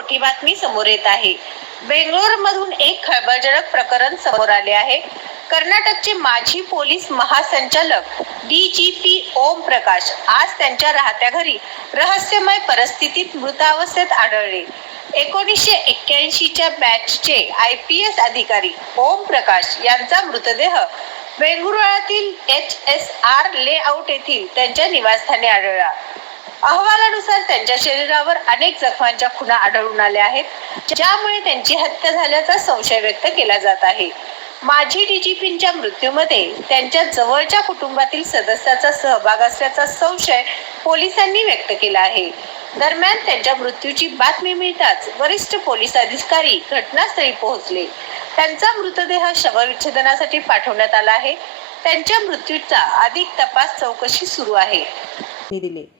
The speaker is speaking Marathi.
मोठी बातमी समोर येत आहे. बेंगलोरमधून एक खळबळजनक प्रकरण समोर आले आहे. कर्नाटकचे माजी पोलीस महासंचालक D G P Om Prakash आज त्यांच्या राहत्या घरी रहस्यमय परिस्थितीत मृतावस्थेत आढळले. एकोणीसशे एक्क्याऐंशीच्या बॅचचे आय पी एस अधिकारी ओम प्रकाश यांचा मृतदेह बेंगुरातील एच एस आर लेआउट येथील त्यांच्या निवासस्थानी आढळला. अहवालानुसार त्यांच्या शरीरावर अनेक जखमांच्या खुणा आढळून आल्या आहेत ज्यामुळे त्यांची हत्या झाल्याचा संशय व्यक्त केला जात आहे. माजी डीजीपींच्या मृत्यूमध्ये त्यांच्या जवळच्या कुटुंबातील सदस्याचा सहभाग असल्याचा संशय पोलिसांनी व्यक्त केला आहे. दरम्यान त्यांच्या मृत्यूची बातमी मिळताच वरिष्ठ पोलीस अधिकारी घटनास्थळी पोहोचले. त्यांचा मृतदेह शवविच्छेदनासाठी पाठवण्यात आला आहे. त्यांच्या मृत्यूचा अधिक तपास चौकशी सुरू आहे. दिले.